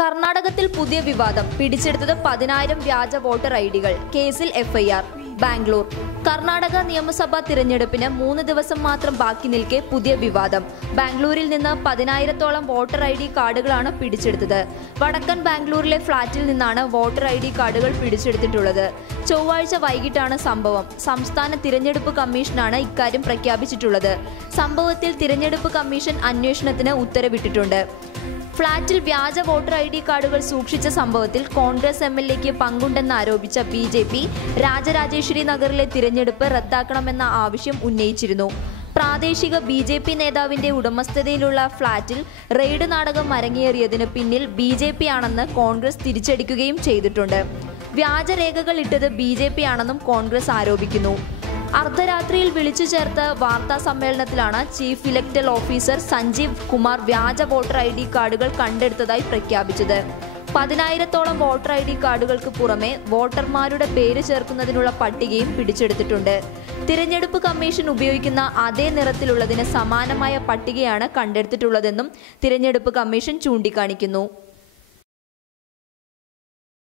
കർണാടകത്തിൽ പുതിയ വിവാദം. പിടിച്ചെടുത്തത് 10,000 വ്യാജ വോട്ടർ ഐഡികൾ. കേസിൽ എഫ്ഐആർ. ബാംഗ്ലൂർ. കർണാടക നിയമസഭാ തിരഞ്ഞെടുപ്പിന് 3 ദിവസം മാത്രം ബാക്കി നിൽക്കെ പുതിയ വിവാദം. ബാംഗ്ലൂരിൽ നിന്ന് 10,000-ഓളം വോട്ടർ ഐഡി കാർഡുകളാണ് പിടിച്ചെടുത്തത്. വടക്കൻ ബാംഗ്ലൂരിലെ ഫ്ളാറ്റിൽ നിന്നാണ് വോട്ടർ ഐഡി കാർഡുകൾ പിടിച്ചെടുത്തിട്ടുള്ളത്. ചൊവ്വാഴ്ച വൈകിട്ടാണ് സംഭവം. സംസ്ഥാന തിരഞ്ഞെടുപ്പ് കമ്മീഷനാണ് ഇക്കാര്യം പ്രഖ്യാപിച്ചിട്ടുള്ളത്. സംഭവത്തിൽ തിരഞ്ഞെടുപ്പ് കമ്മീഷൻ അന്വേഷണത്തിന് ഉത്തരവിട്ടിട്ടുണ്ട്. ഫ്ളാറ്റിൽ വ്യാജ വോട്ടർ ഐഡി കാർഡുകൾ സൂക്ഷിച്ച സംഭവത്തിൽ കോൺഗ്രസ് എംഎൽഎക്ക് പങ്കുണ്ടെന്ന് ആരോപിച്ച ബിജെപി രാജരാജേശ്വരി നഗറിലെ തിരഞ്ഞെടുപ്പ് റദ്ദാക്കണമെന്ന ആവശ്യം ഉന്നയിച്ചിരുന്നു. പ്രാദേശിക ബിജെപി നേതാവിന്റെ ഉടമസ്ഥതയിലുള്ള ഫ്ളാറ്റിൽ റെയ്ഡ് നാടകം അരങ്ങേറിയതിന് പിന്നിൽ ബിജെപി ആണെന്ന് കോൺഗ്രസ് തിരിച്ചടിക്കുകയും ചെയ്തിട്ടുണ്ട്. വ്യാജരേഖകൾ ഇട്ടത് ബിജെപി ആണെന്നും കോൺഗ്രസ് ആരോപിക്കുന്നു. അർദ്ധരാത്രിയിൽ വിളിച്ചു ചേർത്ത വാർത്താ സമ്മേളനത്തിലാണ് chief electoral officer Sanjeev Kumar വ്യാജ വോട്ടർ ഐഡി കാർഡുകൾ കണ്ടെടുത്തതായി പ്രഖ്യാപിച്ചത്. 10,000-ഓളം വോട്ടർ ഐഡി കാർഡുകൾക്ക് പുറമെ വോട്ടർമാരുടെ പേര് ചേർക്കുന്നതിനുള്ള പട്ടികയും പിടിച്ചെടുത്തിട്ടുണ്ട്. തിരഞ്ഞെടുപ്പ് കമ്മീഷൻ ഉപയോഗിക്കുന്ന അതേ നിറത്തിലുള്ളതിന് സമാനമായ പട്ടികയാണ് കണ്ടെടുത്തിട്ടുള്ളതെന്നും തിരഞ്ഞെടുപ്പ് കമ്മീഷൻ ചൂണ്ടിക്കാണിക്കുന്നു.